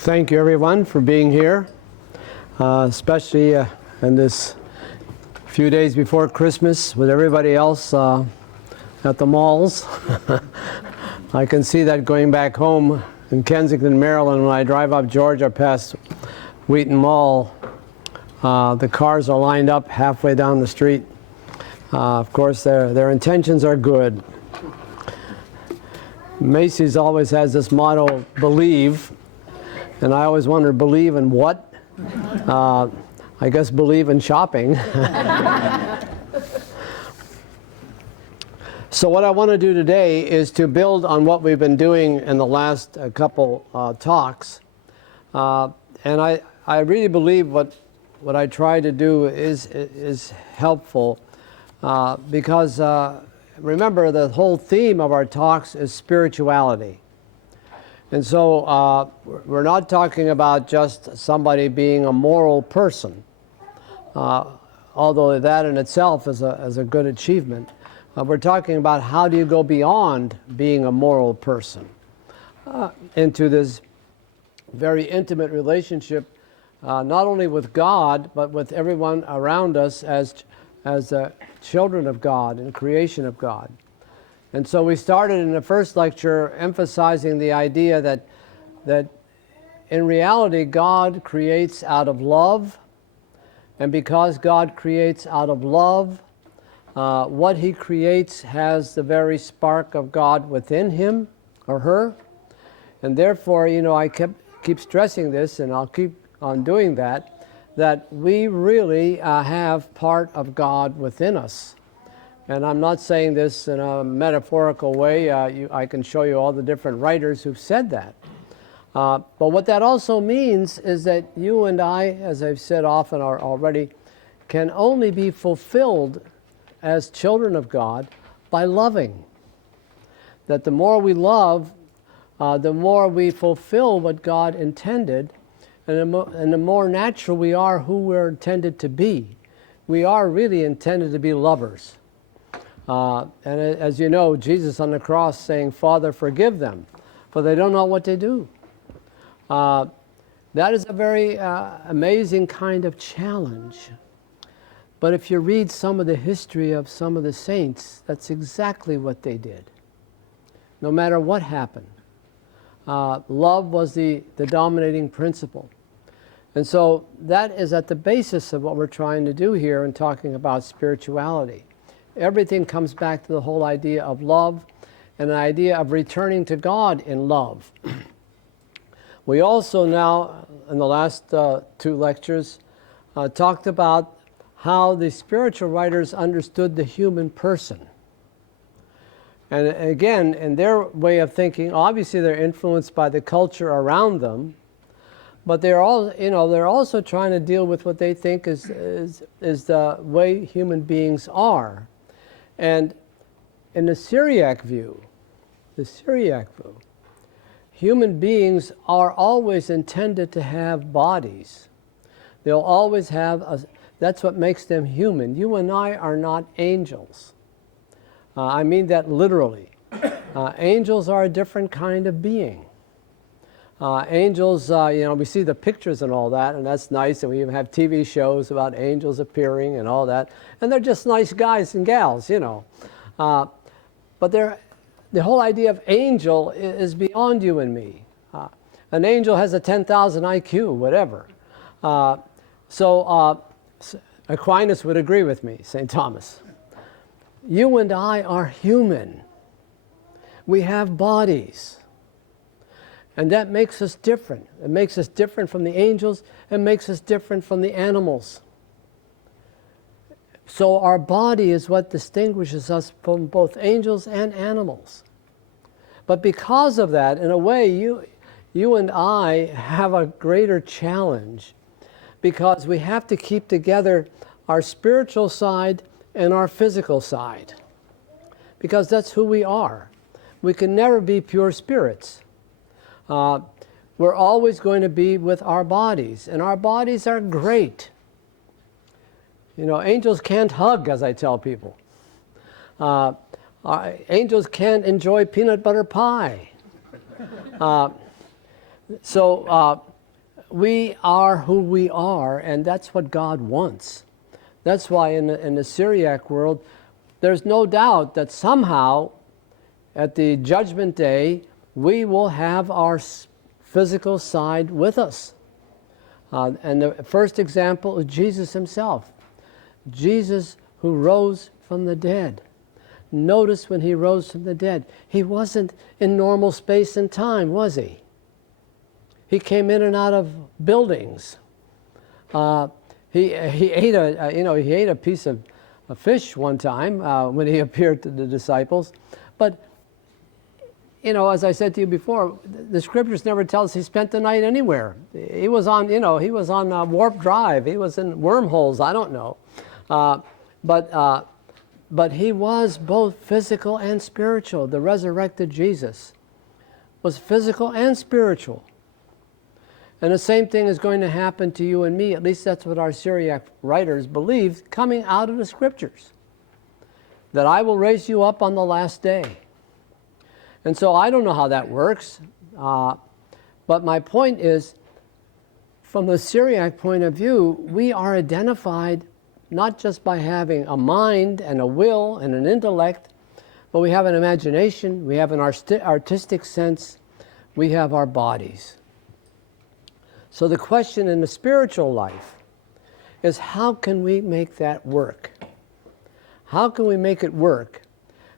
Thank you, everyone, for being here, especially in this few days before Christmas with everybody else at the malls. I can see that going back home in Kensington, Maryland. When I drive up Georgia past Wheaton Mall, the cars are lined up halfway down the street. Of course, their intentions are good. Macy's always has this motto, believe, and I always wonder, believe in what? I guess believe in shopping. So what I want to do today is to build on what we've been doing in the last couple talks. And I really believe what I try to do is helpful because remember, the whole theme of our talks is spirituality. And so we're not talking about just somebody being a moral person, although that in itself is a good achievement. We're talking about how do you go beyond being a moral person into this very intimate relationship, not only with God, but with everyone around us as children of God and creation of God. And so we started in the first lecture emphasizing the idea that in reality God creates out of love, and because God creates out of love, what he creates has the very spark of God within him or her. And therefore, you know, I keep stressing this, and I'll keep on doing that we really have part of God within us. And I'm not saying this in a metaphorical way. I can show you all the different writers who've said that. But what that also means is that you and I, as I've said often already, can only be fulfilled as children of God by loving. That the more we love, the more we fulfill what God intended, and the more natural we are who we're intended to be. We are really intended to be lovers. And as you know, Jesus on the cross saying, Father, forgive them, for they don't know what they do. That is a very amazing kind of challenge. But if you read some of the history of some of the saints, that's exactly what they did. No matter what happened. Love was the dominating principle. And so that is at the basis of what we're trying to do here in talking about spirituality. Everything comes back to the whole idea of love and the idea of returning to God in love. We also now, in the last two lectures, talked about how the spiritual writers understood the human person. And again, in their way of thinking, obviously they're influenced by the culture around them, but they're also trying to deal with what they think is the way human beings are. And in the Syriac view, human beings are always intended to have bodies. They'll always have that's what makes them human. You and I are not angels. I mean that literally. Angels are a different kind of being. Angels, we see the pictures and all that, and that's nice, and we even have TV shows about angels appearing and all that, and they're just nice guys and gals, you know. But the whole idea of angel is beyond you and me. An angel has a 10,000 IQ, whatever. So Aquinas would agree with me, St. Thomas. You and I are human. We have bodies. And that makes us different. It makes us different from the angels. It makes us different from the animals. So our body is what distinguishes us from both angels and animals. But because of that, in a way, you and I have a greater challenge, because we have to keep together our spiritual side and our physical side, because that's who we are. We can never be pure spirits. We're always going to be with our bodies, and our bodies are great. You know, angels can't hug, as I tell people. Angels can't enjoy peanut butter pie. So we are who we are, and that's what God wants. That's why in the Syriac world, there's no doubt that somehow at the judgment day, we will have our physical side with us. And the first example is Jesus himself. Jesus who rose from the dead. Notice when he rose from the dead, he wasn't in normal space and time, was he? He came in and out of buildings. He ate a piece of fish one time when he appeared to the disciples. But as I said to you before, the scriptures never tell us he spent the night anywhere. He was on warp drive. He was in wormholes. I don't know. But he was both physical and spiritual. The resurrected Jesus was physical and spiritual. And the same thing is going to happen to you and me. At least that's what our Syriac writers believed coming out of the scriptures. That I will raise you up on the last day. And so I don't know how that works. But my point is, from the Syriac point of view, we are identified not just by having a mind and a will and an intellect, but we have an imagination, we have an artistic sense, we have our bodies. So the question in the spiritual life is, how can we make that work? How can we make it work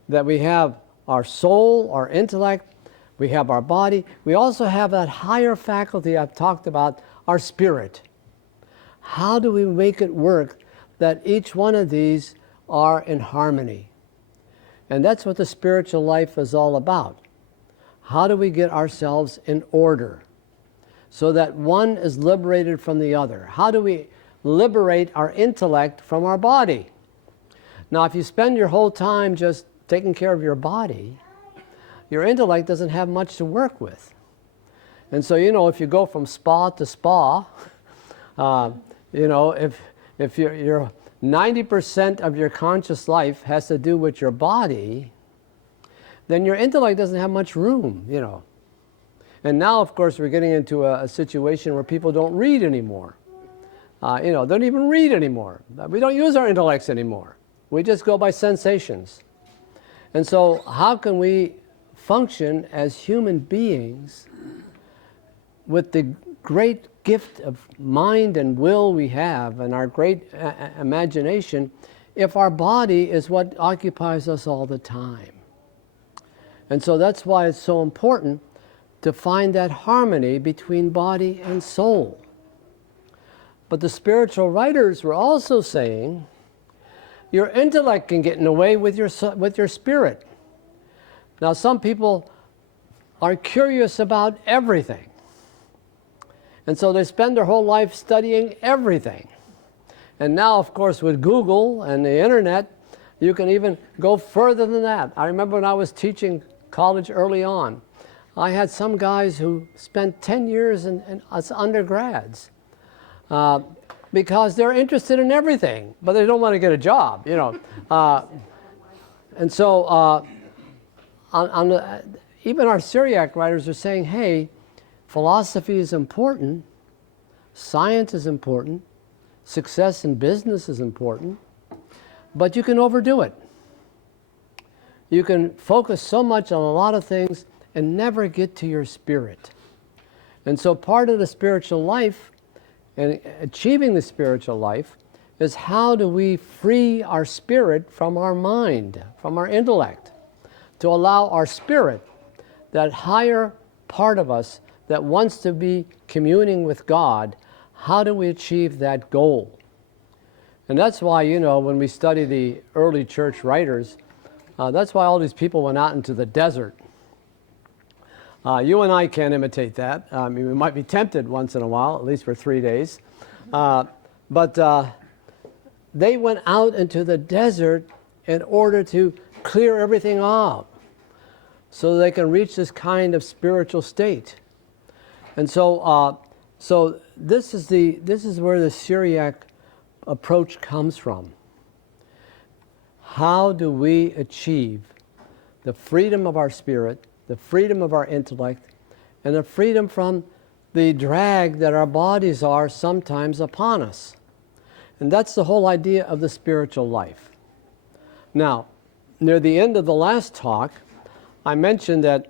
that we have our soul, our intellect, we have our body, we also have that higher faculty I've talked about, our spirit. How do we make it work that each one of these are in harmony? And that's what the spiritual life is all about. How do we get ourselves in order so that one is liberated from the other? How do we liberate our intellect from our body? Now, if you spend your whole time just taking care of your body, your intellect doesn't have much to work with. And so, if you go from spa to spa, if you're 90% of your conscious life has to do with your body, then your intellect doesn't have much room, And now, of course, we're getting into a situation where people don't read anymore. They don't even read anymore. We don't use our intellects anymore. We just go by sensations. And so how can we function as human beings with the great gift of mind and will we have and our great imagination if our body is what occupies us all the time? And so that's why it's so important to find that harmony between body and soul. But the spiritual writers were also saying, your intellect can get in the way with your spirit. Now, some people are curious about everything. And so they spend their whole life studying everything. And now, of course, with Google and the internet, you can even go further than that. I remember when I was teaching college early on, I had some guys who spent 10 years as undergrads because they're interested in everything, but they don't want to get a job, And so even our Syriac writers are saying, hey, philosophy is important, science is important, success in business is important, but you can overdo it. You can focus so much on a lot of things and never get to your spirit. And so part of the spiritual life and achieving the spiritual life is, how do we free our spirit from our mind, from our intellect, to allow our spirit, that higher part of us that wants to be communing with God, how do we achieve that goal? And that's why, when we study the early church writers, that's why all these people went out into the desert. You and I can't imitate that. We might be tempted once in a while, at least for 3 days. But they went out into the desert in order to clear everything out so they can reach this kind of spiritual state. And so, this is where the Syriac approach comes from. How do we achieve the freedom of our spirit, the freedom of our intellect, and the freedom from the drag that our bodies are sometimes upon us. And that's the whole idea of the spiritual life. Now, near the end of the last talk, I mentioned that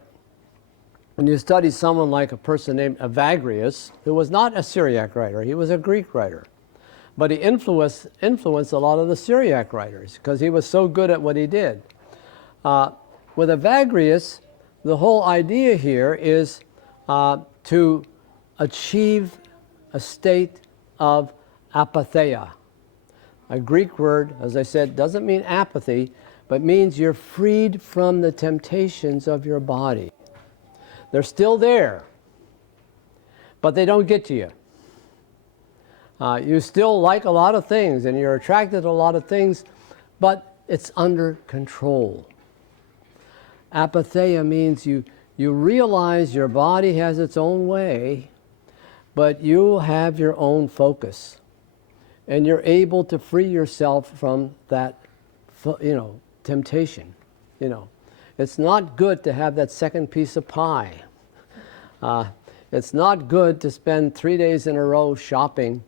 when you study someone like a person named Evagrius, who was not a Syriac writer, he was a Greek writer. But he influenced a lot of the Syriac writers because he was so good at what he did. With Evagrius, the whole idea here is to achieve a state of apatheia. A Greek word, as I said, doesn't mean apathy, but means you're freed from the temptations of your body. They're still there, but they don't get to you. You still like a lot of things and you're attracted to a lot of things, but it's under control. Apatheia means you realize your body has its own way, but you have your own focus. And you're able to free yourself from that, temptation. It's not good to have that second piece of pie. It's not good to spend 3 days in a row shopping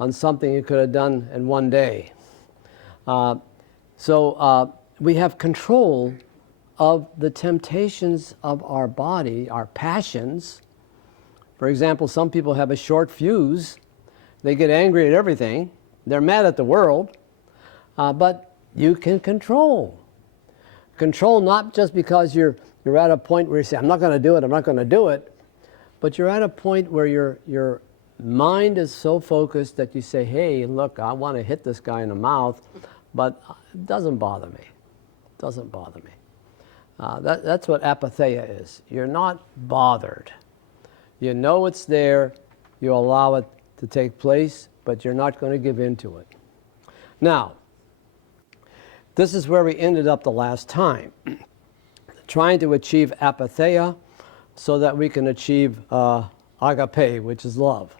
on something you could have done in one day. So we have control of the temptations of our body, our passions. For example, some people have a short fuse. They get angry at everything. They're mad at the world. But you can control. Control not just because you're at a point where you say, I'm not going to do it, I'm not going to do it. But you're at a point where your mind is so focused that you say, hey, look, I want to hit this guy in the mouth, but it doesn't bother me. It doesn't bother me. That's what apatheia is. You're not bothered. You know it's there. You allow it to take place, but you're not going to give in to it. Now, this is where we ended up the last time, trying to achieve apatheia so that we can achieve agape, which is love.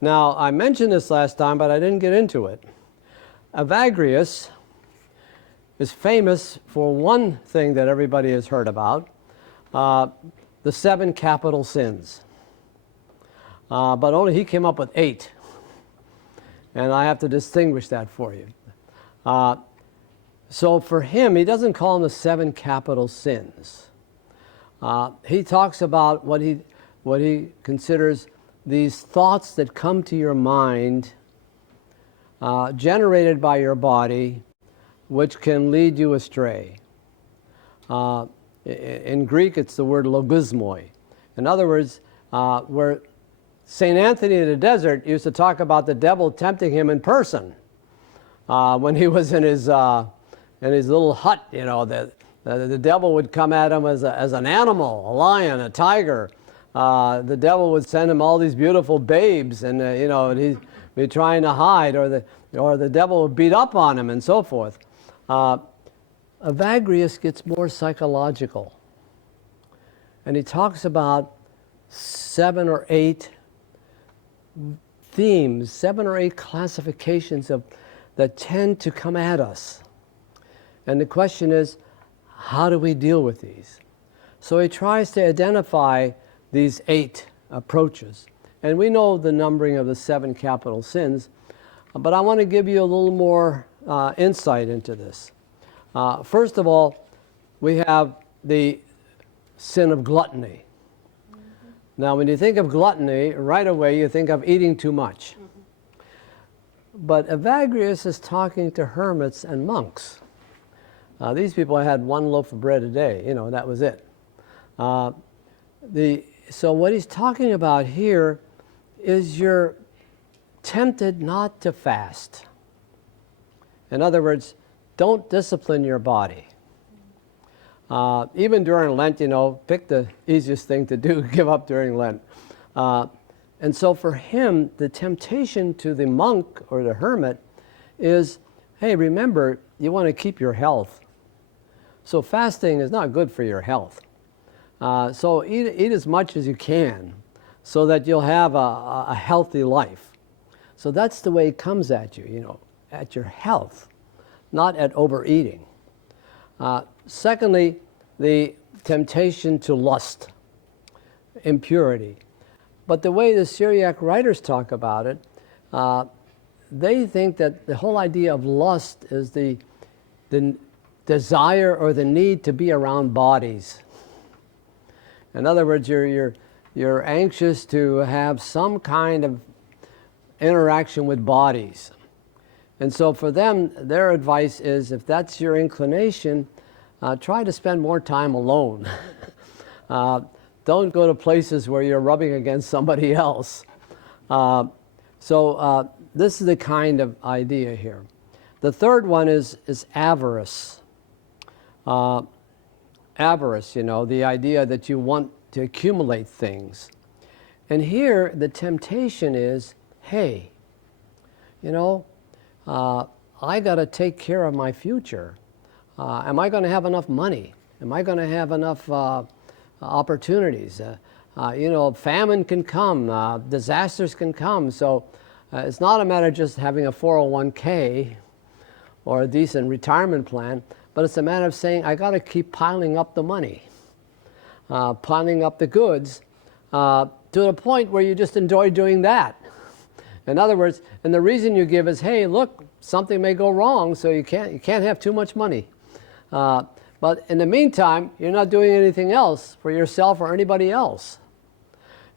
Now, I mentioned this last time, but I didn't get into it. Evagrius is famous for one thing that everybody has heard about, the 7 capital sins. But only he came up with 8. And I have to distinguish that for you. So for him, he doesn't call them the 7 capital sins. He talks about what he considers these thoughts that come to your mind, generated by your body, which can lead you astray. In Greek, it's the word logismoi. In other words, where St. Anthony in the desert used to talk about the devil tempting him in person. When he was in his little hut, the devil would come at him as an animal, a lion, a tiger. The devil would send him all these beautiful babes, and and he'd be trying to hide, or the devil would beat up on him, and so forth. Evagrius gets more psychological, and he talks about 7 or 8 themes, 7 or 8 classifications that tend to come at us. And the question is, how do we deal with these? So he tries to identify these 8 approaches. And we know the numbering of the 7 capital sins, but I want to give you a little more insight into this. First of all, we have the sin of gluttony. Now, when you think of gluttony, right away you think of eating too much. But Evagrius is talking to hermits and monks. These people had 1 loaf of bread a day, that was it. So what he's talking about here is you're tempted not to fast. In other words, don't discipline your body. Even during Lent, pick the easiest thing to do, give up during Lent. And so for him, the temptation to the monk or the hermit is, hey, remember, you want to keep your health. So fasting is not good for your health. So eat as much as you can so that you'll have a healthy life. So that's the way it comes at you, at your health, not at overeating. Secondly, the temptation to lust, impurity. But the way the Syriac writers talk about it, they think that the whole idea of lust is the desire or the need to be around bodies. In other words, you're anxious to have some kind of interaction with bodies. And so for them, their advice is, if that's your inclination, try to spend more time alone. Don't go to places where you're rubbing against somebody else. So this is the kind of idea here. The third one is avarice. Avarice, you know, the idea that you want to accumulate things. And here the temptation is, hey, you know, I got to take care of my future. Am I going to have enough money? Am I going to have enough opportunities? You know, famine can come, disasters can come. So it's not a matter of just having a 401k or a decent retirement plan, but it's a matter of saying, I got to keep piling up the money, piling up the goods, to the point where you just enjoy doing that. In other words, and the reason you give is, hey, look, something may go wrong, so you can't have too much money. But in the meantime, you're not doing anything else for yourself or anybody else.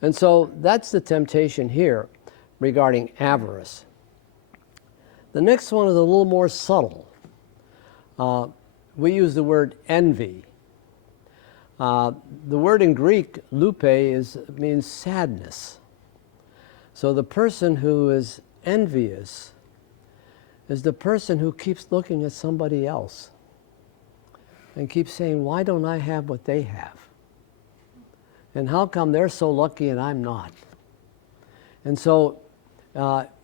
And so that's the temptation here regarding avarice. The next one is a little more subtle. We use the word envy. The word in Greek, lupe, means sadness. So the person who is envious is the person who keeps looking at somebody else and keeps saying, why don't I have what they have? And how come they're so lucky and I'm not? And so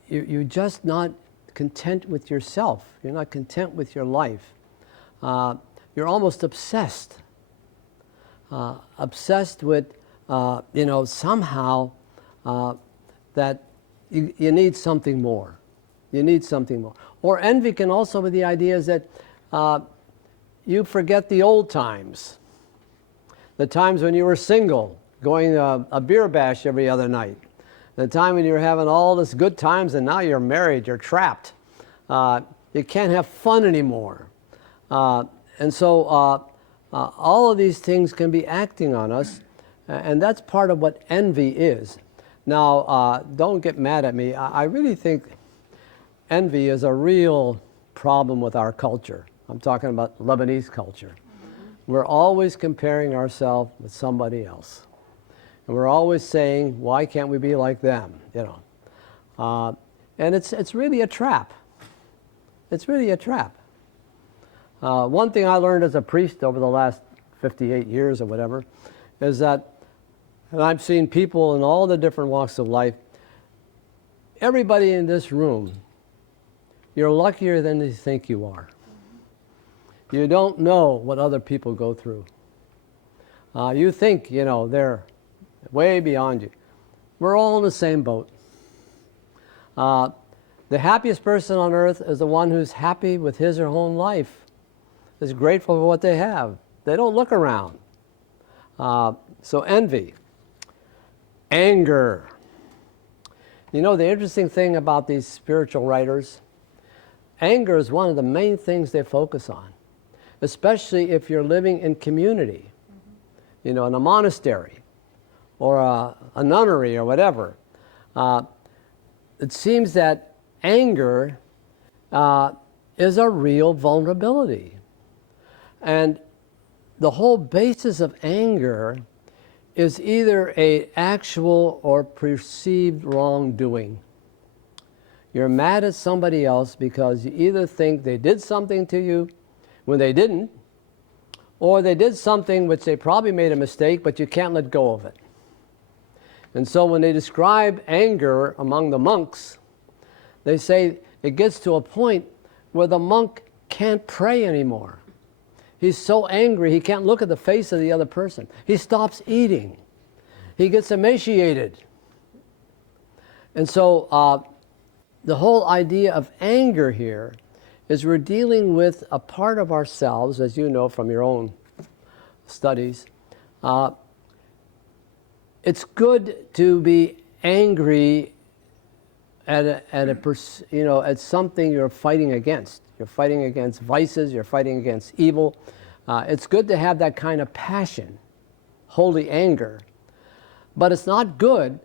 you're just not content with yourself. You're not content with your life. You're almost obsessed. Obsessed with, you know, somehow that you need something more. You need something more. Or envy can also be the idea is that you forget the old times. The times when you were single, going a beer bash every other night. The time when you were having all this good times and now you're married, you're trapped. You can't have fun anymore. And so all of these things can be acting on us, and that's part of what envy is. Now, don't get mad at me. I really think envy is a real problem with our culture. I'm talking about Lebanese culture. We're always comparing ourselves with somebody else. And we're always saying, why can't we be like them? You know, and it's really a trap. It's really a trap. One thing I learned as a priest over the last 58 years or whatever is that, and I've seen people in all the different walks of life, everybody in this room, you're luckier than you think you are. You don't know what other people go through. You think, you know, they're way beyond you. We're all in the same boat. The happiest person on earth is the one who's happy with his or her own life, is grateful for what they have. They don't look around. So envy. Anger. You know, the interesting thing about these spiritual writers, anger is one of the main things they focus on, especially if you're living in community, you know, in a monastery or a nunnery or whatever. It seems that anger is a real vulnerability. And the whole basis of anger is either an actual or perceived wrongdoing. You're mad at somebody else because you either think they did something to you when they didn't, or they did something which they probably made a mistake, but you can't let go of it. And so when they describe anger among the monks, they say it gets to a point where the monk can't pray anymore. He's so angry he can't look at the face of the other person. He stops eating. He gets emaciated. And so the whole idea of anger here is we're dealing with a part of ourselves, as you know from your own studies. it's good to be angry at at something you're fighting against. You're fighting against vices. You're fighting against evil. It's good to have that kind of passion, holy anger. But it's not good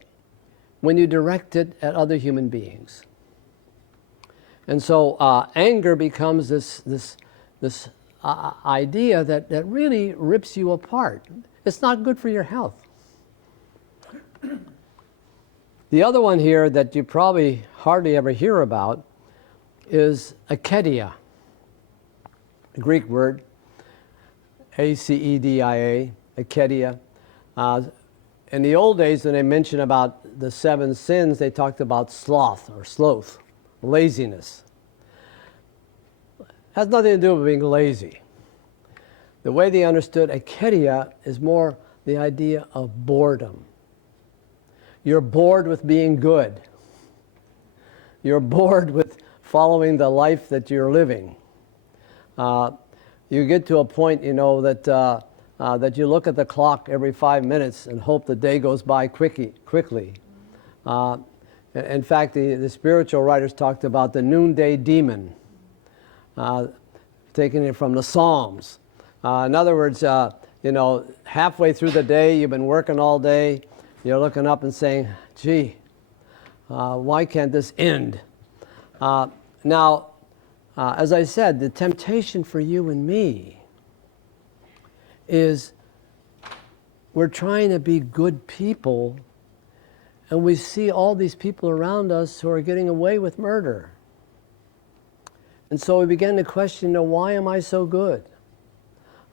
when you direct it at other human beings. And so anger becomes this idea that really rips you apart. It's not good for your health. The other one here that you probably hardly ever hear about is acedia, a Greek word, acedia, acedia. In the old days, when they mentioned about the 7 sins, they talked about sloth or sloth, laziness. It has nothing to do with being lazy. The way they understood acedia is more the idea of boredom. You're bored with being good. You're bored with following the life that you're living. You get to a point, that you look at the clock every 5 minutes and hope the day goes by quickly. In fact, the spiritual writers talked about the noonday demon, taking it from the Psalms. In other words, halfway through the day, you've been working all day, you're looking up and saying, gee, why can't this end? Now, as I said, the temptation for you and me is we're trying to be good people, and we see all these people around us who are getting away with murder. And so we begin to question, why am I so good?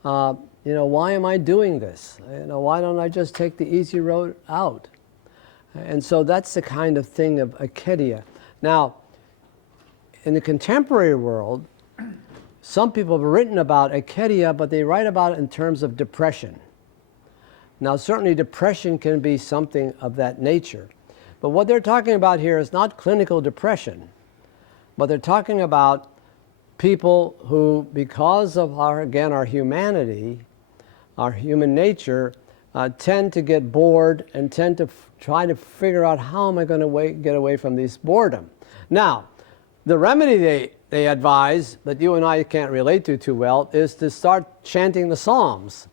Why am I doing this? Why don't I just take the easy road out? And so that's the kind of thing of acedia. Now, in the contemporary world, some people have written about acedia, but they write about it in terms of depression. Now, certainly depression can be something of that nature. But what they're talking about here is not clinical depression, but they're talking about people who, because of our humanity, our human nature, tend to get bored and tend to try to figure out, how am I going to get away from this boredom? Now, the remedy they advise, that you and I can't relate to too well, is to start chanting the Psalms.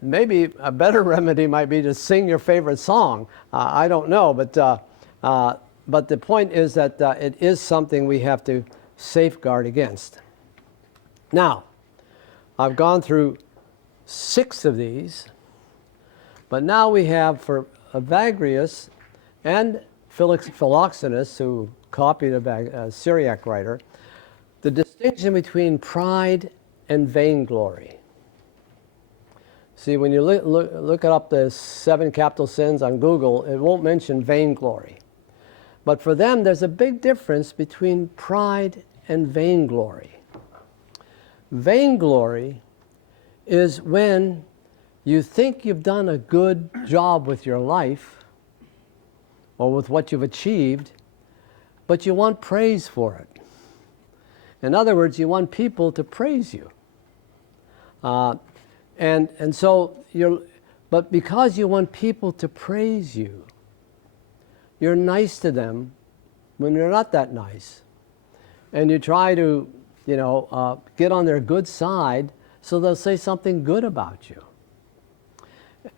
Maybe a better remedy might be to sing your favorite song. I don't know, but the point is that it is something we have to safeguard against. Now, I've gone through 6 of these, but now we have for Evagrius and Philoxenus, who copied a Syriac writer, the distinction between pride and vainglory. See, when you look up the 7 capital sins on Google, it won't mention vainglory. But for them, there's a big difference between pride and vainglory. Vainglory is when you think you've done a good job with your life or with what you've achieved, but you want praise for it. In other words, you want people to praise you. And so but because you want people to praise you, you're nice to them when you're not that nice. And you try to, get on their good side so they'll say something good about you.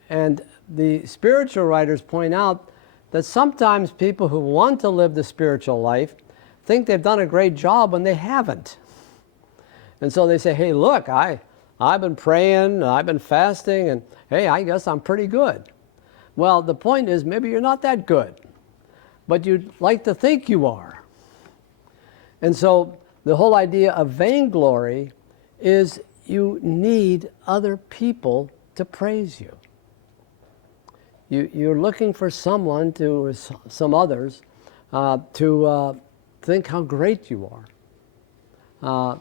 And the spiritual writers point out that sometimes people who want to live the spiritual life think they've done a great job when they haven't. And so they say, hey, look, I've been praying, I've been fasting, and hey, I guess I'm pretty good. Well, the point is, maybe you're not that good, but you'd like to think you are. And so the whole idea of vainglory is you need other people to praise you. You're looking for someone some others, to think how great you are.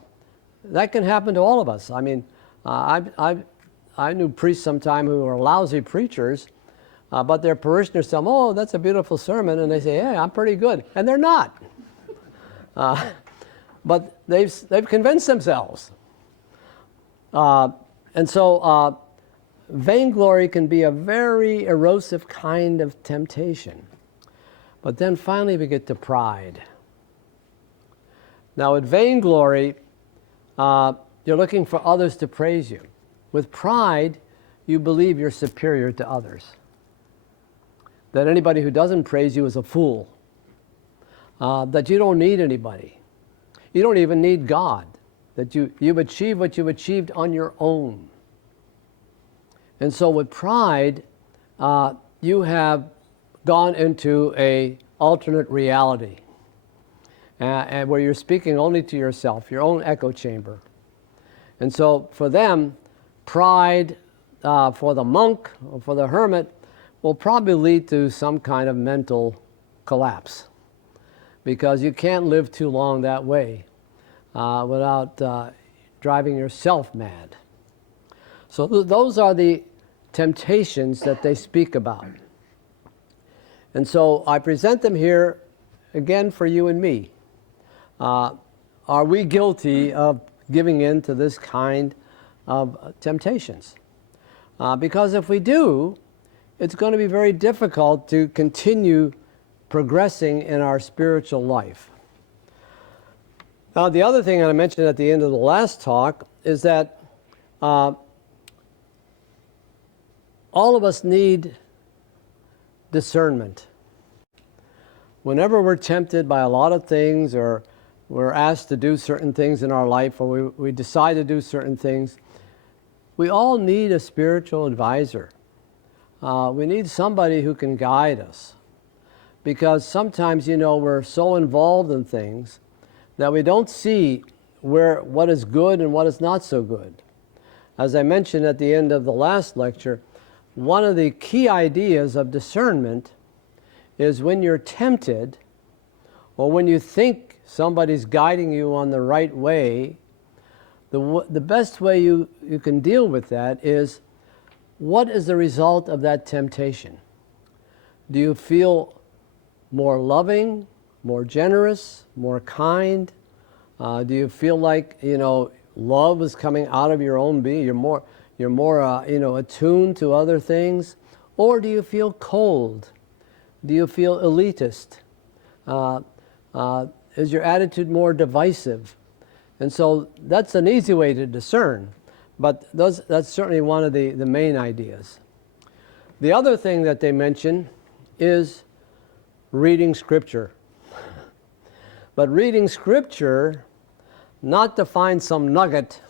That can happen to all of us. I mean, I knew priests sometime who were lousy preachers, but their parishioners tell them, oh, that's a beautiful sermon, and they say, hey, I'm pretty good. And they're not. But they've convinced themselves. And so vainglory can be a very erosive kind of temptation. But then finally we get to pride. Now, with vainglory, you're looking for others to praise you. With pride, you believe you're superior to others. That anybody who doesn't praise you is a fool. That you don't need anybody. You don't even need God. That you've achieved what you've achieved on your own. And so with pride, you have gone into a alternate reality. And where you're speaking only to yourself, your own echo chamber. And so for them, pride for the monk or for the hermit will probably lead to some kind of mental collapse, because you can't live too long that way without driving yourself mad. So those are the temptations that they speak about. And so I present them here again for you and me. Are we guilty of giving in to this kind of temptations? Because if we do, it's going to be very difficult to continue progressing in our spiritual life. Now, the other thing that I mentioned at the end of the last talk is that all of us need discernment. Whenever we're tempted by a lot of things, or we're asked to do certain things in our life, or we decide to do certain things, we all need a spiritual advisor. We need somebody who can guide us. Because sometimes, we're so involved in things that we don't see what is good and what is not so good. As I mentioned at the end of the last lecture, one of the key ideas of discernment is when you're tempted, or when you think somebody's guiding you on the right way, the best way you can deal with that is, what is the result of that temptation? Do you feel more loving, more generous, more kind? Do you feel like, love is coming out of your own being? You're more attuned to other things? Or do you feel cold? Do you feel elitist? Is your attitude more divisive? And so that's an easy way to discern, but that's certainly one of the main ideas. The other thing that they mention is reading Scripture. But reading Scripture, not to find some nugget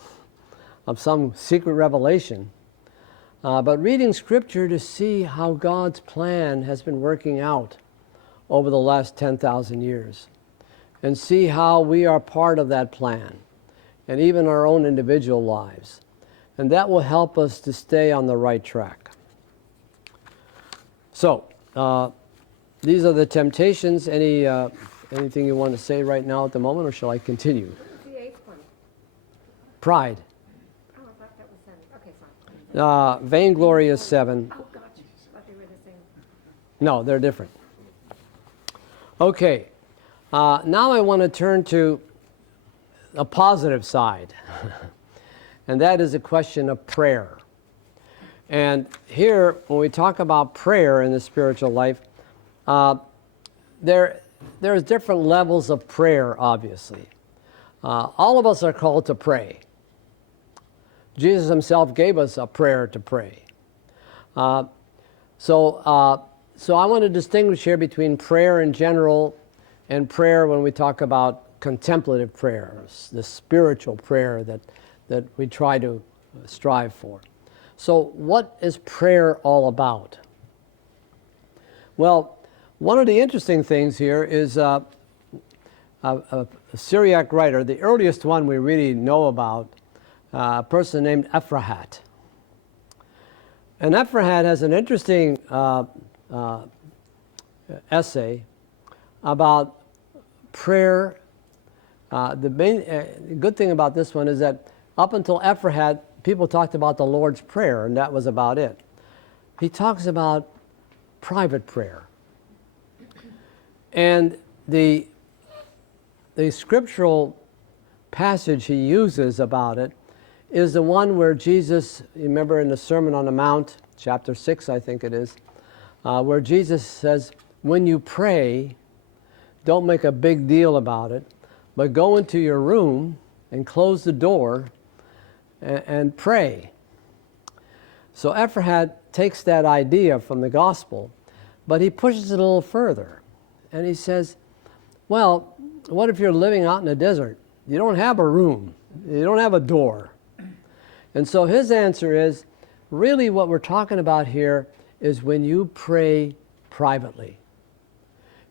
of some secret revelation, but reading Scripture to see how God's plan has been working out over the last 10,000 years, and see how we are part of that plan, and even our own individual lives. And that will help us to stay on the right track. So, these are the temptations. Anything you want to say right now at the moment, or shall I continue? The eighth one. Pride. Oh, I thought that was 7. Okay, fine. Vainglory is 7. Oh, gotcha. I thought they were the same. No, they're different. Okay. Now I want to turn to a positive side. And that is a question of prayer. And here, when we talk about prayer in the spiritual life, there's different levels of prayer, obviously. All of us are called to pray. Jesus himself gave us a prayer to pray. So I want to distinguish here between prayer in general and prayer when we talk about contemplative prayers, the spiritual prayer that we try to strive for. So what is prayer all about? Well, one of the interesting things here is a Syriac writer, the earliest one we really know about, a person named Ephrahat. And Ephrahat has an interesting essay about prayer. The main good thing about this one is that up until Ephrahat, people talked about the Lord's Prayer, and that was about it. He talks about private prayer. And the scriptural passage he uses about it is the one where Jesus, you remember in the Sermon on the Mount, chapter 6 I think it is, where Jesus says, when you pray, don't make a big deal about it, but go into your room and close the door and pray. So Ephraim takes that idea from the gospel, but he pushes it a little further. And he says, well, what if you're living out in the desert? You don't have a room. You don't have a door. And so his answer is, really what we're talking about here is when you pray privately.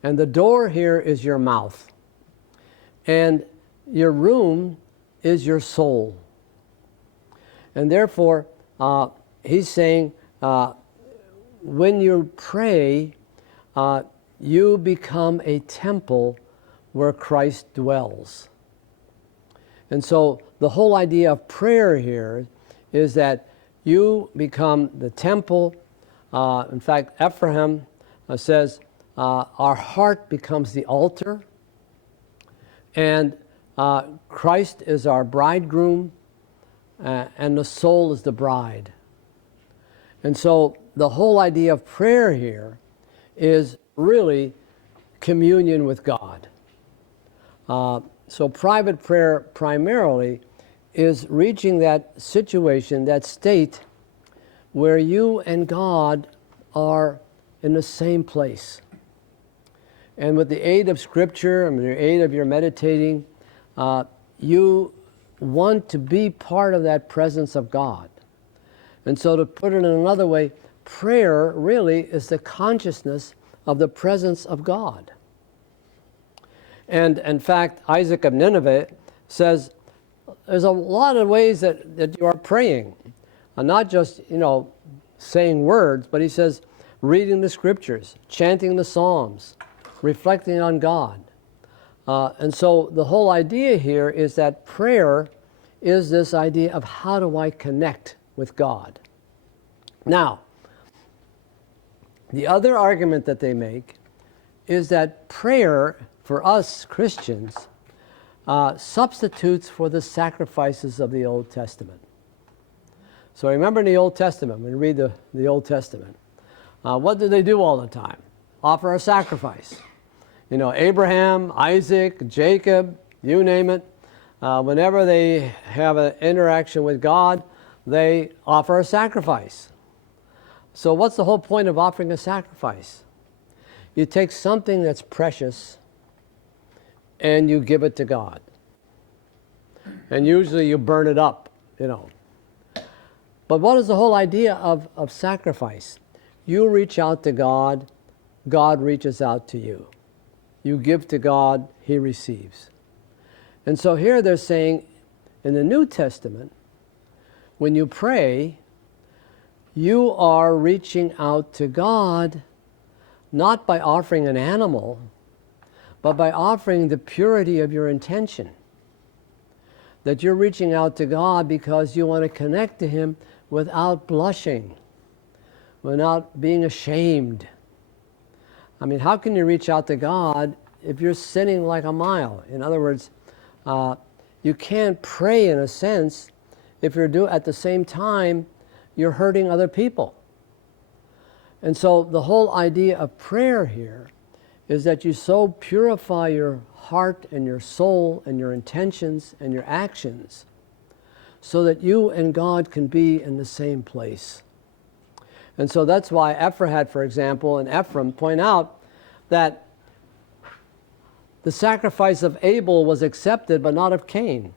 And the door here is your mouth. And your room is your soul. And therefore, he's saying, when you pray, you become a temple where Christ dwells. And so the whole idea of prayer here is that you become the temple. In fact, Ephraim says, our heart becomes the altar, and Christ is our bridegroom, and the soul is the bride. And so the whole idea of prayer here is really communion with God. So private prayer primarily is reaching that situation, that state where you and God are in the same place. And with the aid of Scripture and with the aid of your meditating, you want to be part of that presence of God. And so to put it in another way, prayer really is the consciousness of the presence of God. And in fact, Isaac of Nineveh says there's a lot of ways that you are praying. Not just, saying words, but he says reading the Scriptures, chanting the Psalms, reflecting on God. And so the whole idea here is that prayer is this idea of how do I connect with God. Now, the other argument that they make is that prayer for us Christians substitutes for the sacrifices of the Old Testament. So remember in the Old Testament, when you read the Old Testament, what did they do all the time? Offer a sacrifice. Abraham, Isaac, Jacob, you name it. Whenever they have an interaction with God, they offer a sacrifice. So what's the whole point of offering a sacrifice? You take something that's precious and you give it to God. And usually you burn it up, But what is the whole idea of sacrifice? You reach out to God, God reaches out to you. You give to God, He receives. And so here they're saying, in the New Testament, when you pray, you are reaching out to God, not by offering an animal, but by offering the purity of your intention. That you're reaching out to God because you want to connect to Him without blushing, without being ashamed. I mean, how can you reach out to God if you're sinning like a mile? In other words, you can't pray in a sense if you're at the same time you're hurting other people. And so the whole idea of prayer here is that you so purify your heart and your soul and your intentions and your actions so that you and God can be in the same place. And so that's why Ephraim, for example, and Ephraim point out that the sacrifice of Abel was accepted, but not of Cain.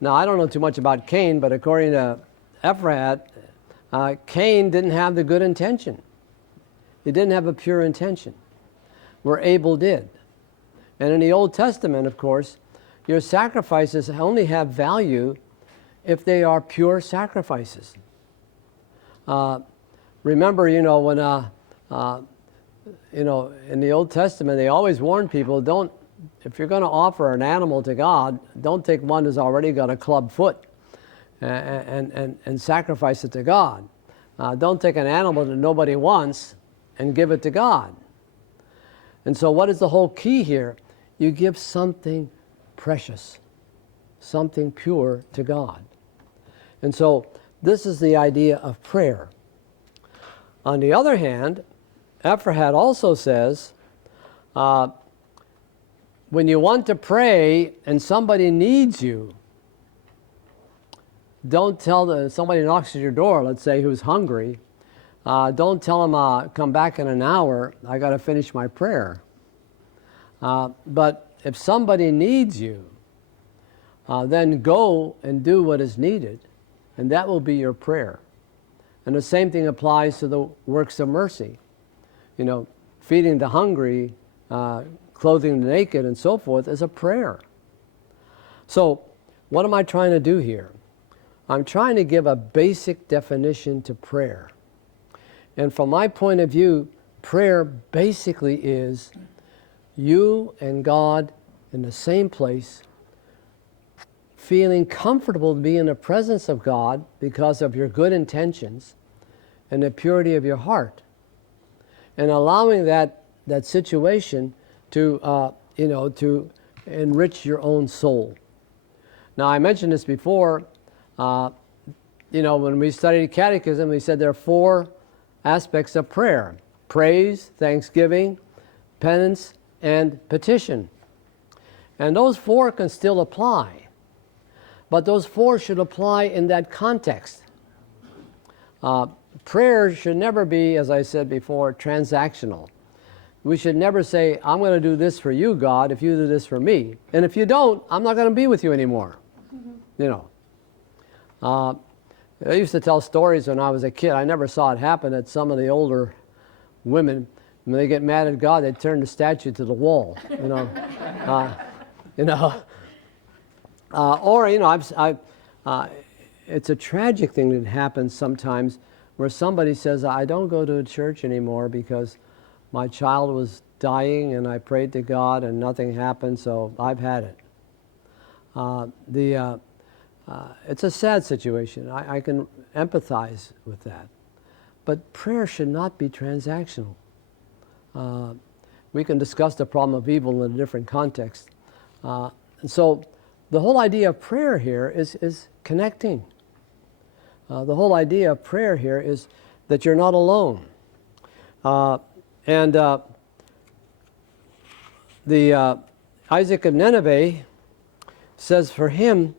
Now, I don't know too much about Cain, but according to Ephraim, Cain didn't have the good intention. He didn't have a pure intention, where Abel did. And in the Old Testament, of course, your sacrifices only have value if they are pure sacrifices. Remember, when in the Old Testament, they always warn people, if you're going to offer an animal to God, don't take one that's already got a club foot and sacrifice it to God. Don't take an animal that nobody wants and give it to God. And so what is the whole key here? You give something precious, something pure to God. And so this is the idea of prayer. On the other hand, Ephrahat also says, when you want to pray and somebody needs you, don't tell them, somebody knocks at your door, let's say, who's hungry, don't tell them, come back in an hour, I got to finish my prayer. But if somebody needs you, then go and do what is needed, and that will be your prayer. And the same thing applies to the works of mercy. You know, feeding the hungry, clothing the naked, and so forth is a prayer. So, what am I trying to do here? I'm trying to give a basic definition to prayer. And from my point of view, prayer basically is you and God in the same place, feeling comfortable to be in the presence of God because of your good intentions and the purity of your heart, and allowing that situation to to enrich your own soul. Now, I mentioned this before. When we studied catechism, we said there are 4 aspects of prayer: praise, thanksgiving, penance, and petition. And those 4 can still apply, but those 4 should apply in that context. Prayer should never be, as I said before, transactional. We should never say, I'm going to do this for you, God, if you do this for me. And if you don't, I'm not going to be with you anymore. I used to tell stories when I was a kid. I never saw it happen that some of the older women, when they get mad at God, they turn the statue to the wall. It's a tragic thing that happens sometimes, where somebody says, I don't go to a church anymore because my child was dying and I prayed to God and nothing happened, so I've had it. It's a sad situation. I can empathize with that. But prayer should not be transactional. We can discuss the problem of evil in a different context. And so the whole idea of prayer here is connecting. The whole idea of prayer here is that you're not alone. Isaac of Nineveh says for him,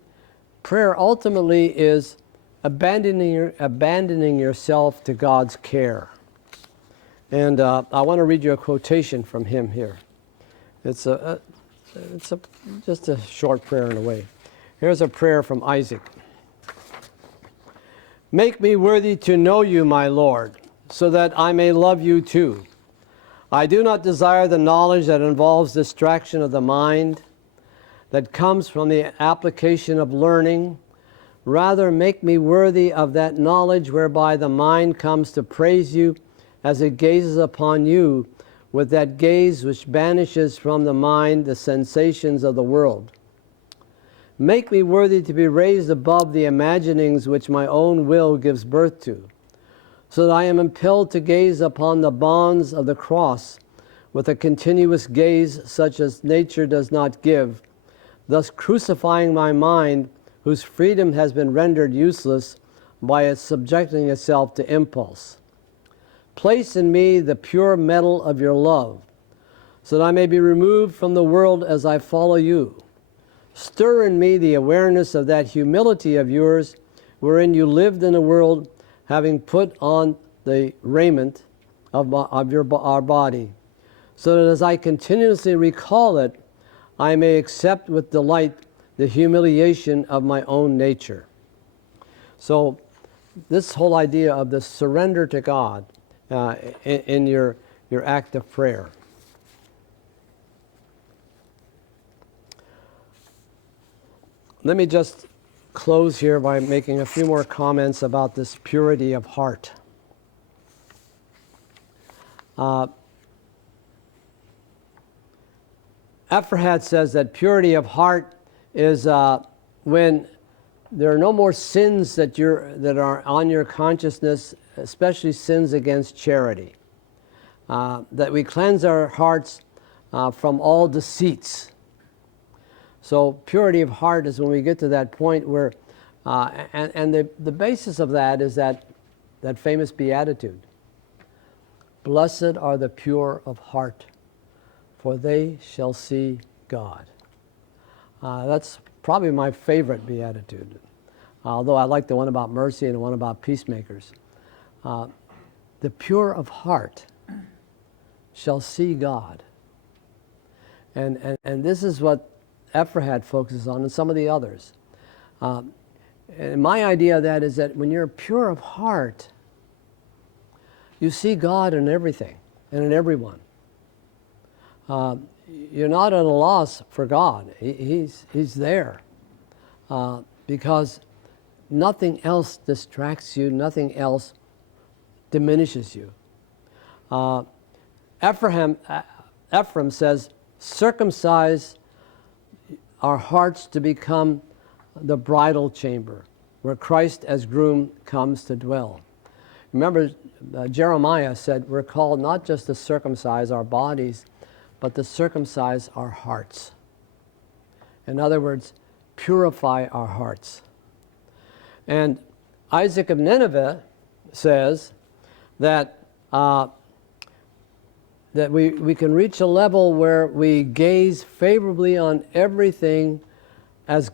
prayer ultimately is abandoning yourself to God's care. And I want to read you a quotation from him here. It's just a short prayer in a way. Here's a prayer from Isaac. Make me worthy to know you, my Lord, so that I may love you too. I do not desire the knowledge that involves distraction of the mind, that comes from the application of learning. Rather, make me worthy of that knowledge whereby the mind comes to praise you as it gazes upon you with that gaze which banishes from the mind the sensations of the world. Make me worthy to be raised above the imaginings which my own will gives birth to, so that I am impelled to gaze upon the bonds of the cross with a continuous gaze such as nature does not give, thus crucifying my mind, whose freedom has been rendered useless by its subjecting itself to impulse. Place in me the pure metal of your love, so that I may be removed from the world as I follow you. Stir in me the awareness of that humility of yours, wherein you lived in the world, having put on the raiment of our body, so that as I continuously recall it, I may accept with delight the humiliation of my own nature. So this whole idea of the surrender to God in your act of prayer. Let me just close here by making a few more comments about this purity of heart. Ephrahat says that purity of heart is when there are no more sins that are on your consciousness, especially sins against charity. That we cleanse our hearts from all deceits. So purity of heart is when we get to that point where And the basis of that is that famous beatitude. Blessed are the pure of heart, for they shall see God. That's probably my favorite beatitude, although I like the one about mercy and the one about peacemakers. The pure of heart shall see God. And this is what Ephrahat focuses on, and some of the others. And my idea of that is that when you're pure of heart, you see God in everything and in everyone. You're not at a loss for God. He's there. Because nothing else distracts you, nothing else diminishes you. Ephraim says, circumcise our hearts to become the bridal chamber, where Christ as groom comes to dwell. Remember, Jeremiah said we're called not just to circumcise our bodies, but to circumcise our hearts. In other words, purify our hearts. And Isaac of Nineveh says that that we can reach a level where we gaze favorably on everything as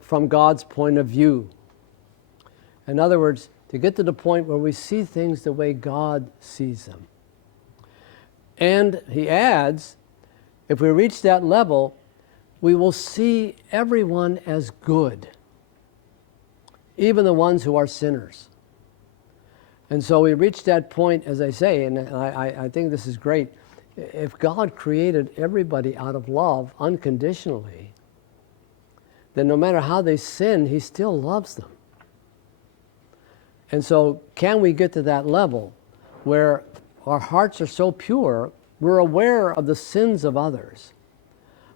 from God's point of view. In other words, to get to the point where we see things the way God sees them. And he adds, if we reach that level, we will see everyone as good, even the ones who are sinners. And so we reach that point, as I say, and I think this is great. If God created everybody out of love unconditionally, then no matter how they sin, he still loves them. And so can we get to that level where our hearts are so pure, we're aware of the sins of others,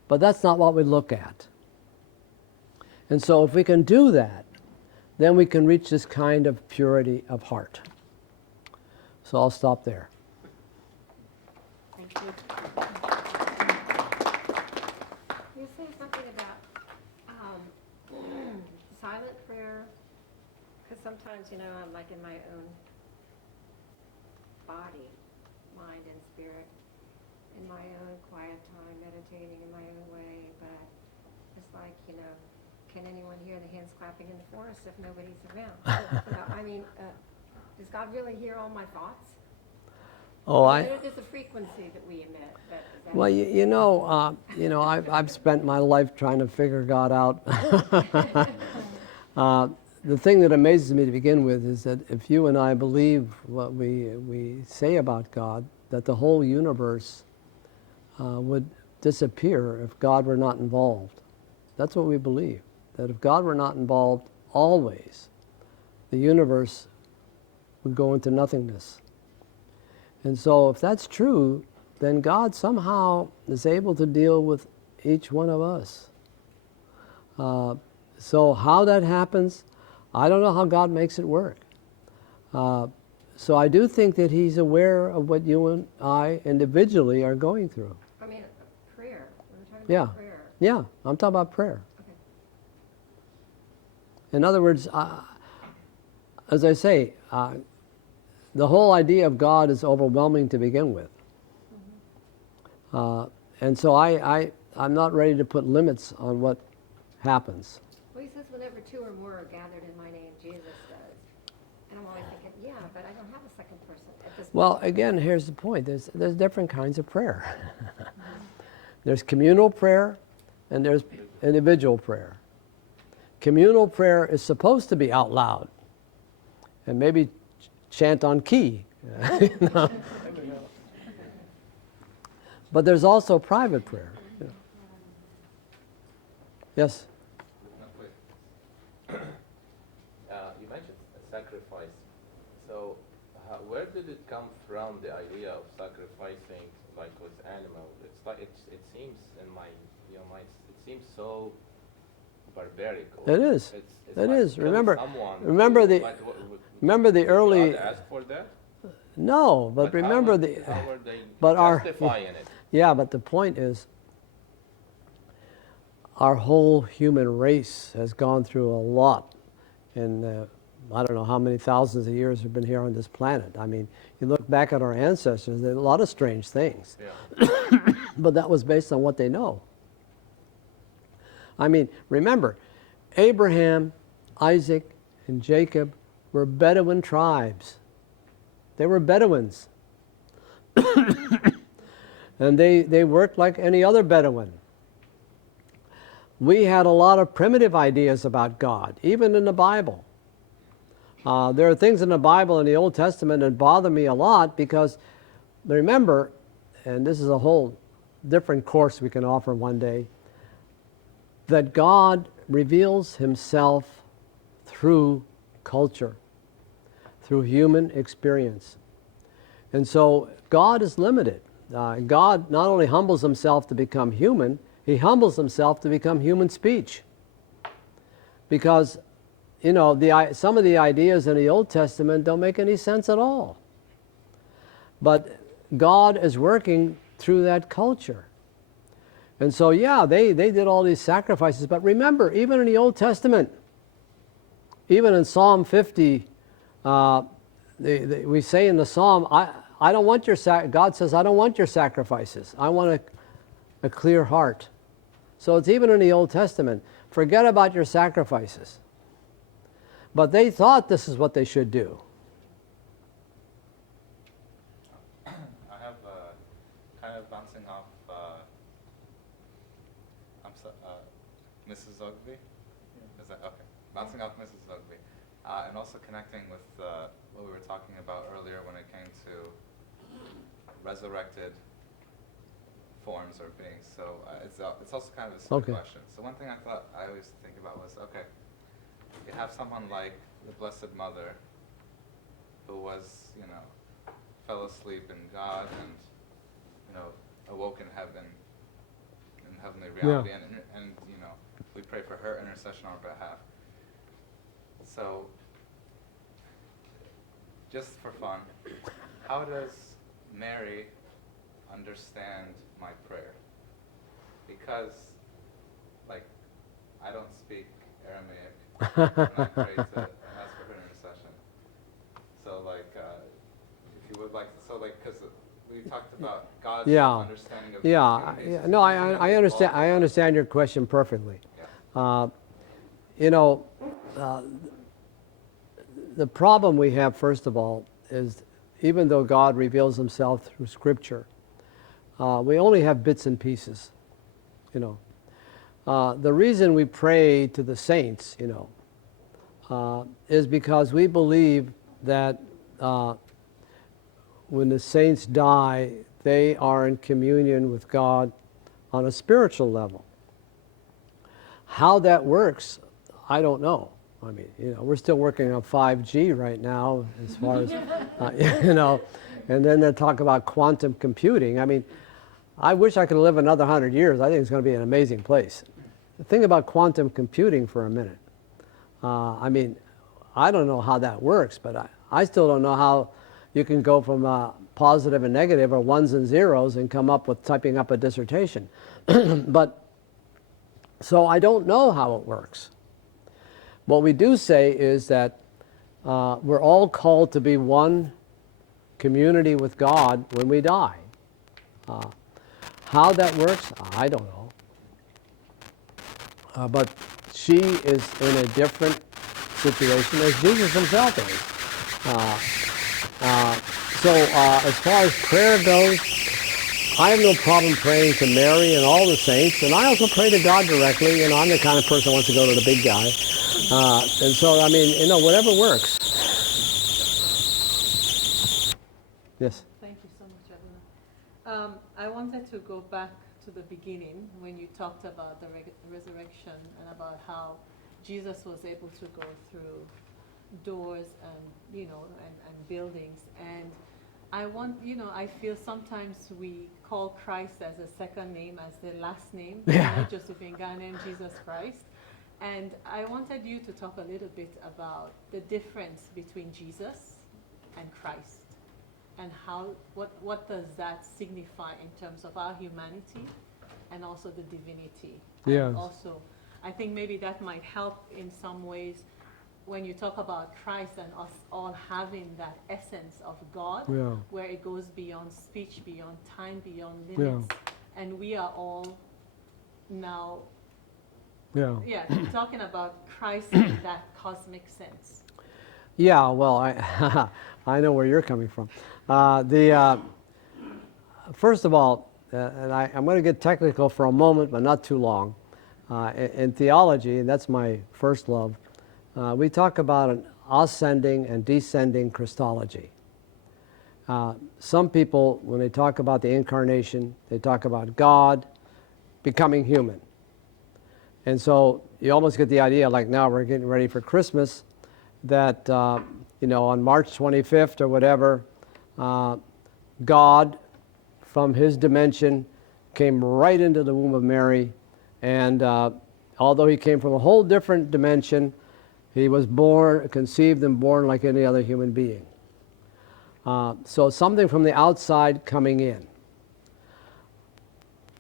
but that's not what we look at. And so if we can do that, then we can reach this kind of purity of heart. So I'll stop there. Thank you. You say something about silent prayer, because sometimes, I'm like in my own body, mind and spirit, in my own quiet time, meditating in my own way, but it's like, can anyone hear the hens clapping in the forest if nobody's around? Does God really hear all my thoughts? There's a frequency that we emit. I've spent my life trying to figure God out. The thing that amazes me to begin with is that if you and I believe what we say about God, that the whole universe would disappear if God were not involved. That's what we believe, that if God were not involved always, the universe would go into nothingness. And so if that's true, then God somehow is able to deal with each one of us. So how that happens, I don't know how God makes it work. So I do think that he's aware of what you and I individually are going through. Prayer. We're talking about prayer. Yeah, I'm talking about prayer. Okay. In other words, as I say, the whole idea of God is overwhelming to begin with. And so I'm not ready to put limits on what happens. Well, he says whenever two or more are gathered in my name, Jesus does. And I'm always thinking, yeah, but I don't have a second person at this point. Well, again, here's the point. There's different kinds of prayer. There's communal prayer and there's individual prayer. Communal prayer is supposed to be out loud and maybe chant on key. But there's also private prayer. Yes? You mentioned sacrifice. So where did it come from, the idea of sacrificing like with animals? It's like it seems in my mind, it seems so barbaric. It is. It's it like is. Remember the like, remember the early. God asked for that? No, but remember how were they but justifying it? Yeah, but the point is, our whole human race has gone through a lot in I don't know how many thousands of years we've been here on this planet. I mean, you look back at our ancestors, there are a lot of strange things. Yeah. But that was based on what they know. I mean, remember, Abraham, Isaac, and Jacob were Bedouin tribes. They were Bedouins. And they worked like any other Bedouin. We had a lot of primitive ideas about God, even in the Bible. There are things in the Bible in the Old Testament that bother me a lot because, remember, and this is a whole different course we can offer one day, that God reveals himself through culture, through human experience. And so God is limited. God not only humbles himself to become human, he humbles himself to become human speech. Because, you know, some of the ideas in the Old Testament don't make any sense at all. But God is working through that culture. And so, yeah, they did all these sacrifices. But remember, even in the Old Testament, even in Psalm 50, we say in the Psalm, I don't want your God says, I don't want your sacrifices. I want a clear heart. So it's even in the Old Testament. Forget about your sacrifices. But they thought this is what they should do. I have kind of bouncing off Mrs. Ogby. Is that okay? Bouncing off Mrs. Ogby, and also connecting with what we were talking about earlier when it came to resurrected forms or beings. So it's also kind of a silly question. So one thing I thought I always think about was, okay, you have someone like the Blessed Mother, who was, you know, fell asleep in God and, you know, awoke in heaven, in heavenly reality, and you know, we pray for her intercession on our behalf. So, just for fun, how does Mary understand my prayer? Because, like, I don't speak Aramaic, and I pray to ask for her intercession. So, like, if you would like to, so, like, because we talked about God's understanding of no, I understand. I understand your question perfectly. Yeah. You know, the problem we have, first of all, is even though God reveals himself through Scripture, we only have bits and pieces. You know, the reason we pray to the saints, you know, is because we believe that when the saints die, they are in communion with God on a spiritual level. How that works, I don't know. I mean, you know, we're still working on 5G right now as far as, you know, and then they talk about quantum computing. I mean, I wish I could live another 100 years. I think it's going to be an amazing place. Think about quantum computing for a minute. I mean, I don't know how that works, but I still don't know how you can go from positive and negative or ones and zeros and come up with typing up a dissertation. But, so I don't know how it works. What we do say is that we're all called to be one community with God when we die. How that works, I don't know. But she is in a different situation as Jesus himself is. So as far as prayer goes, I have no problem praying to Mary and all the saints, and I also pray to God directly. You know, I'm the kind of person who wants to go to the big guy. And so, I mean, you know, whatever works. Yes? Thank you so much, Abuna. I wanted to go back to the beginning when you talked about the resurrection and about how Jesus was able to go through doors and, you know, and buildings. And I want, you know, I feel sometimes we call Christ as a second name, as the last name, Joseph Beggiani and Jesus Christ. And I wanted you to talk a little bit about the difference between Jesus and Christ, and how, what does that signify in terms of our humanity and also the divinity. Yes. And also, I think maybe that might help in some ways when you talk about Christ and us all having that essence of God, Yeah. where it goes beyond speech, beyond time, beyond limits. And we are all now, talking about Christ in that cosmic sense. Yeah, well, I know where you're coming from. First of all, and I'm going to get technical for a moment, but not too long. In theology, and that's my first love, we talk about an ascending and descending Christology. Some people, when they talk about the incarnation, they talk about God becoming human. And so you almost get the idea, like now we're getting ready for Christmas, that, on March 25th or whatever, God, from his dimension, came right into the womb of Mary. And although he came from a whole different dimension, he was born, conceived and born like any other human being. So something from the outside coming in.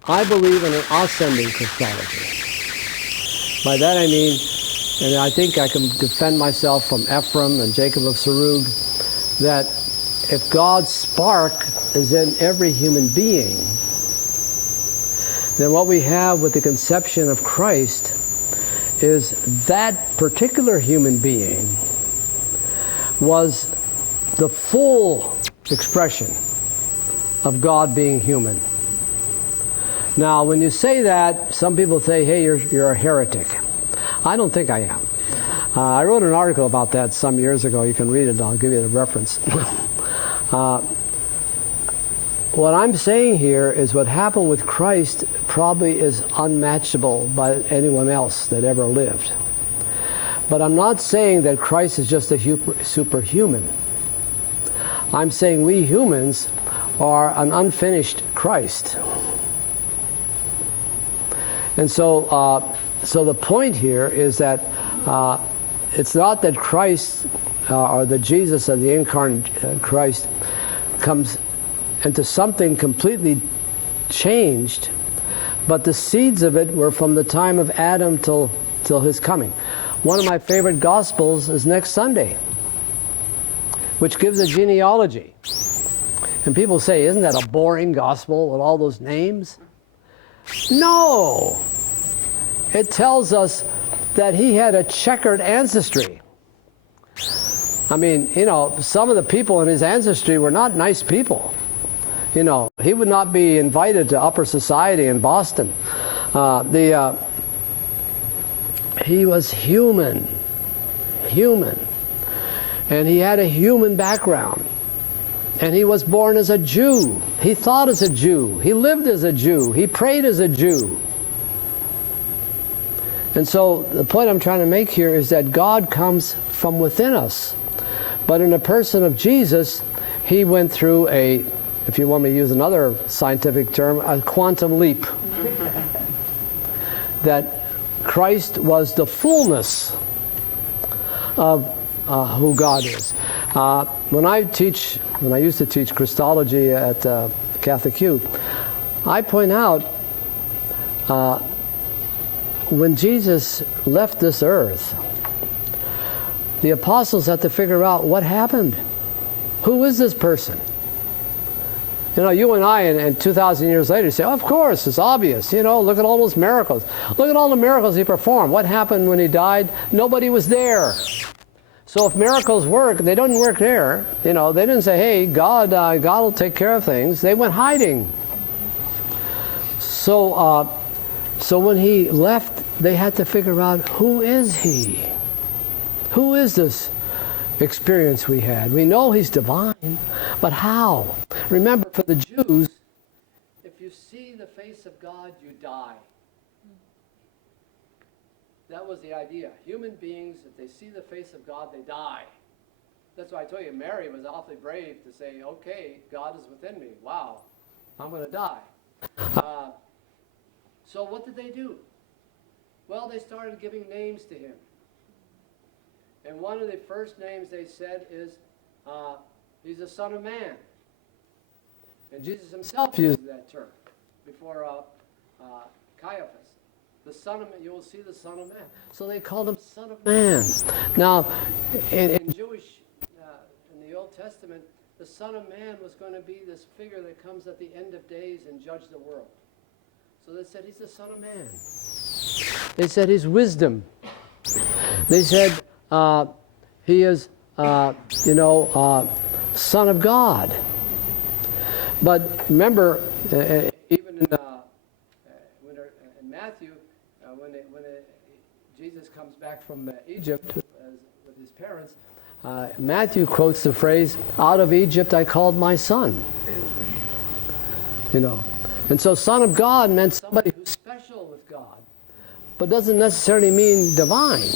I believe in an ascending Christology. By that I mean, and I think I can defend myself from Ephraim and Jacob of Sarug, that if God's spark is in every human being, then what we have with the conception of Christ is that particular human being was the full expression of God being human. Now, when you say that, some people say, hey, you're a heretic. I don't think I am. I wrote an article about that some years ago. You can read it. I'll give you the reference. What I'm saying here is what happened with Christ probably is unmatchable by anyone else that ever lived. But I'm not saying that Christ is just a superhuman. I'm saying we humans are an unfinished Christ. And so the point here is that it's not that Christ or the Jesus of the incarnate Christ comes into something completely changed, but the seeds of it were from the time of Adam till his coming. One of my favorite Gospels is next Sunday, which gives a genealogy. And people say, isn't that a boring Gospel with all those names? No! It tells us that he had a checkered ancestry. I mean, some of the people in his ancestry were not nice people. He would not be invited to upper society in Boston. He was human. And he had a human background. And he was born as a Jew. He thought as a Jew. He lived as a Jew. He prayed as a Jew. And so the point I'm trying to make here is that God comes from within us. But in the person of Jesus, he went through if you want me to use another scientific term, a quantum leap. That Christ was the fullness of who God is. When I used to teach Christology at Catholic Youth, I point out when Jesus left this earth, the apostles had to figure out what happened. Who is this person? You and I, and 2,000 years later, say, oh, of course, it's obvious. Look at all those miracles. Look at all the miracles he performed. What happened when he died? Nobody was there. So if miracles work, they don't work there. They didn't say, hey, God will take care of things. They went hiding. So when he left, they had to figure out, who is he? Who is this experience we had? We know he's divine, but how? Remember, for the Jews, if you see the face of God, you die. That was the idea. Human beings, if they see the face of God, they die. That's why I told you, Mary was awfully brave to say, okay, God is within me. Wow, I'm going to die. So what did they do? Well, they started giving names to him. And one of the first names they said is, he's the Son of Man. And Jesus himself used that term before Caiaphas, the Son of Man, you will see the Son of Man. So they called him Son of Man. Now, in Jewish, in the Old Testament, the Son of Man was going to be this figure that comes at the end of days and judge the world. So they said he's the Son of Man. They said he's wisdom. They said he is, Son of God. But remember, even in Matthew, when Jesus comes back from Egypt with his parents, Matthew quotes the phrase, "Out of Egypt I called my son." And so Son of God meant somebody who's special with God, but doesn't necessarily mean divine.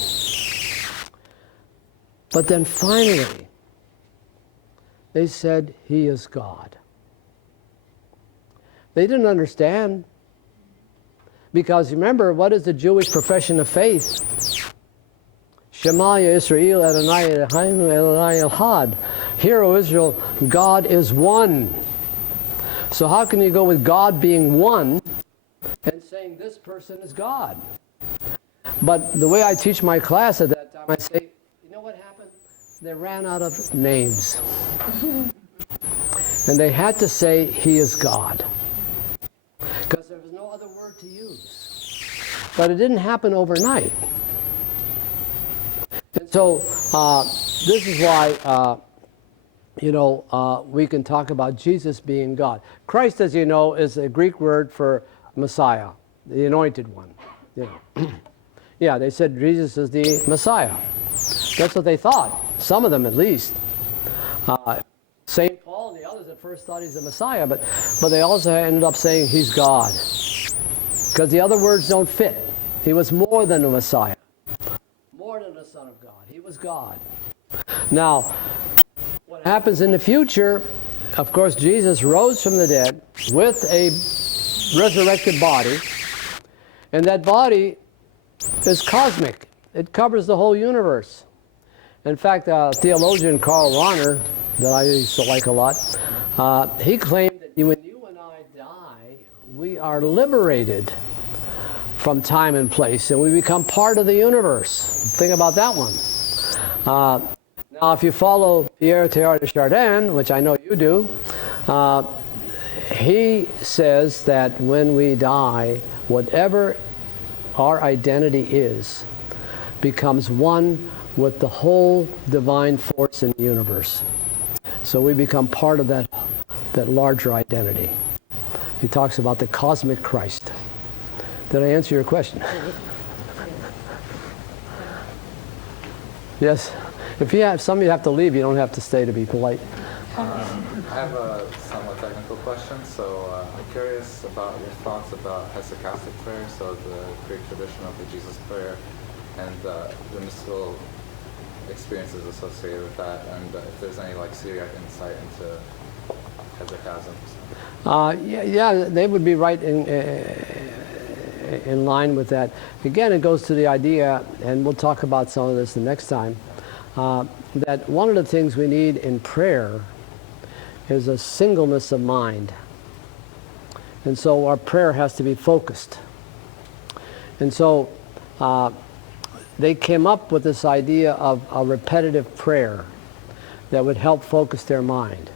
But then finally, they said he is God. They didn't understand, because remember, what is the Jewish profession of faith? Shema Yisrael Adonai Eloheinu Adonai Echad. Hear, O Israel, God is one. So how can you go with God being one and saying this person is God? But the way I teach my class at that time, I say, you know what happened? They ran out of names. And they had to say he is God, because there was no other word to use. But it didn't happen overnight. And so this is why, we can talk about Jesus being God. Christ, as you know, is a Greek word for Messiah, the anointed one. Yeah, they said Jesus is the Messiah. That's what they thought, some of them at least. St. Paul and the others at first thought he's the Messiah, but they also ended up saying he's God, because the other words don't fit. He was more than a Messiah, more than a Son of God. He was God. Now, what happens in the future, of course, Jesus rose from the dead with a resurrected body, and that body is cosmic. It covers the whole universe. In fact, theologian Karl Rahner, that I used to like a lot, he claimed that when you and I die, we are liberated from time and place, and we become part of the universe. Think about that one. Now, if you follow Pierre Teilhard de Chardin, which I know you do, he says that when we die, whatever our identity is becomes one with the whole divine force in the universe. So we become part of that larger identity. He talks about the cosmic Christ. Did I answer your question? Yes? If some of you have to leave, you don't have to stay to be polite. I have a somewhat technical question. So I'm curious about your thoughts about hesychastic prayer, so the Greek tradition of the Jesus prayer, and the mystical experiences associated with that, and if there's any Syriac insight into hesychasm. Yeah, they would be right in line with that. Again, it goes to the idea, and we'll talk about some of this the next time, that one of the things we need in prayer is a singleness of mind. And so our prayer has to be focused. And so they came up with this idea of a repetitive prayer that would help focus their mind.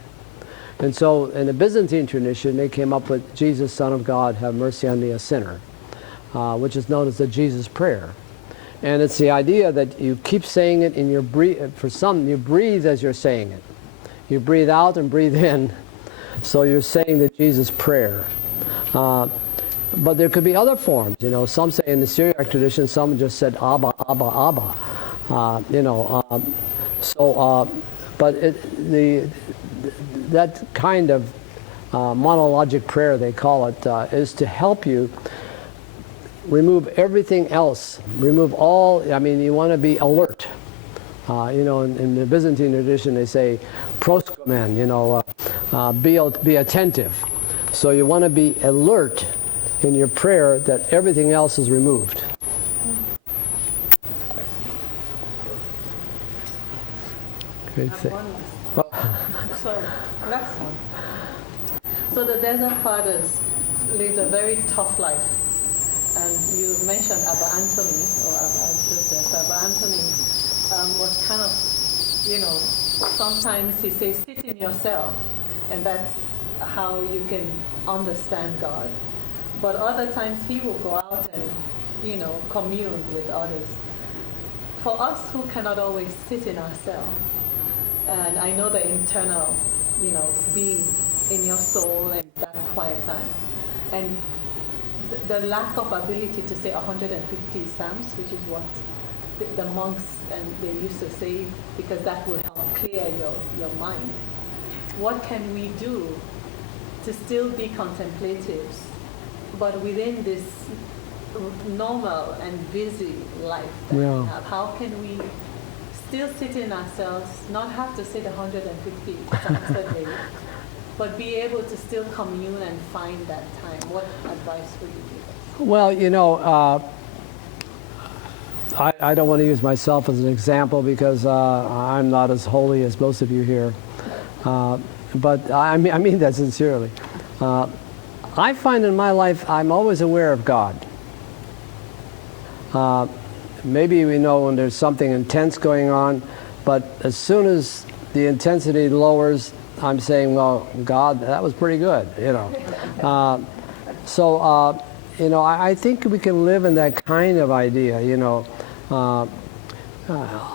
And so in the Byzantine tradition, they came up with Jesus, Son of God, have mercy on me, a sinner, which is known as the Jesus prayer. And it's the idea that you keep saying it in your breathe. For some, you breathe as you're saying it. You breathe out and breathe in. So you're saying the Jesus prayer. But there could be other forms. Some say in the Syriac tradition, some just said Abba, Abba, Abba. But that kind of monologic prayer, they call it, is to help you remove everything else. Remove all, you want to be alert. In the Byzantine tradition, they say proskomen, be attentive. So you want to be alert in your prayer that everything else is removed. Sorry, last one. So the Desert Fathers lived a very tough life. And you mentioned Abba Anthony, or Abba Joseph. Abba Anthony was kind of, sometimes he says, sit in yourself, and that's how you can understand God. But other times he will go out and, commune with others. For us who cannot always sit in ourselves, and I know the internal, being in your soul and that quiet time, and the lack of ability to say 150 Psalms, which is what the monks and they used to say, because that will help clear your mind. What can we do to still be contemplatives, but within this normal and busy life that we have? How can we still sit in ourselves, not have to say the 150 Psalms a day, but be able to still commune and find that time? What advice would you give us? Well, I don't want to use myself as an example because I'm not as holy as most of you here. But I mean that sincerely. I find in my life I'm always aware of God. Maybe we know when there's something intense going on, but as soon as the intensity lowers, I'm saying, well, God, that was pretty good, I think we can live in that kind of idea,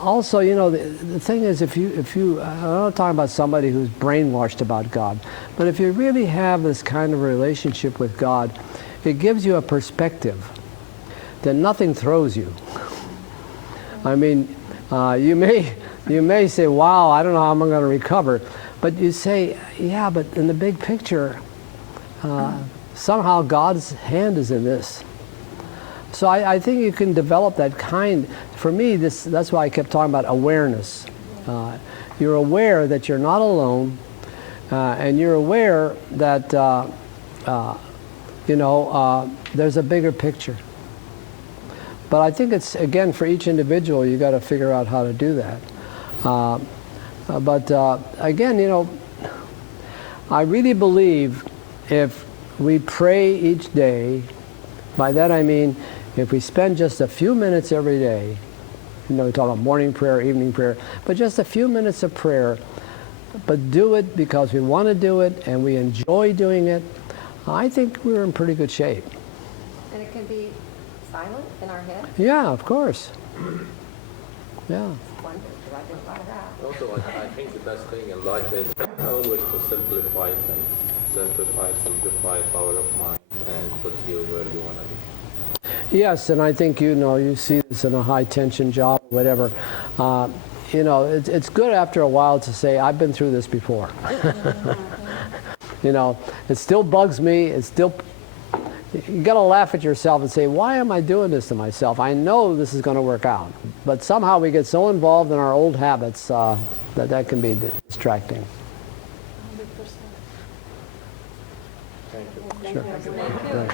Also, the thing is, if you, I'm not talking about somebody who's brainwashed about God, but if you really have this kind of relationship with God, it gives you a perspective that nothing throws you. I mean, you may say, wow, I don't know how I'm going to recover. But you say, yeah, but in the big picture, somehow God's hand is in this. So I think you can develop that kind. For me, that's why I kept talking about awareness. You're aware that you're not alone, and you're aware that, there's a bigger picture. But I think it's, again, for each individual, you got to figure out how to do that. Again, I really believe if we pray each day, by that I mean if we spend just a few minutes every day, we talk about morning prayer, evening prayer, but just a few minutes of prayer, but do it because we want to do it and we enjoy doing it, I think we're in pretty good shape. And it can be silent in our head? Yeah, of course. Yeah. Also, I think the best thing in life is always to simplify things. Simplify power of mind, and put you where you want to be. Yes, and I think you see this in a high-tension job, whatever. It's good after a while to say, I've been through this before. It still bugs me. You got to laugh at yourself and say, why am I doing this to myself? I know this is going to work out. But somehow we get so involved in our old habits that can be distracting. 100%. Thank you. Sure. Right.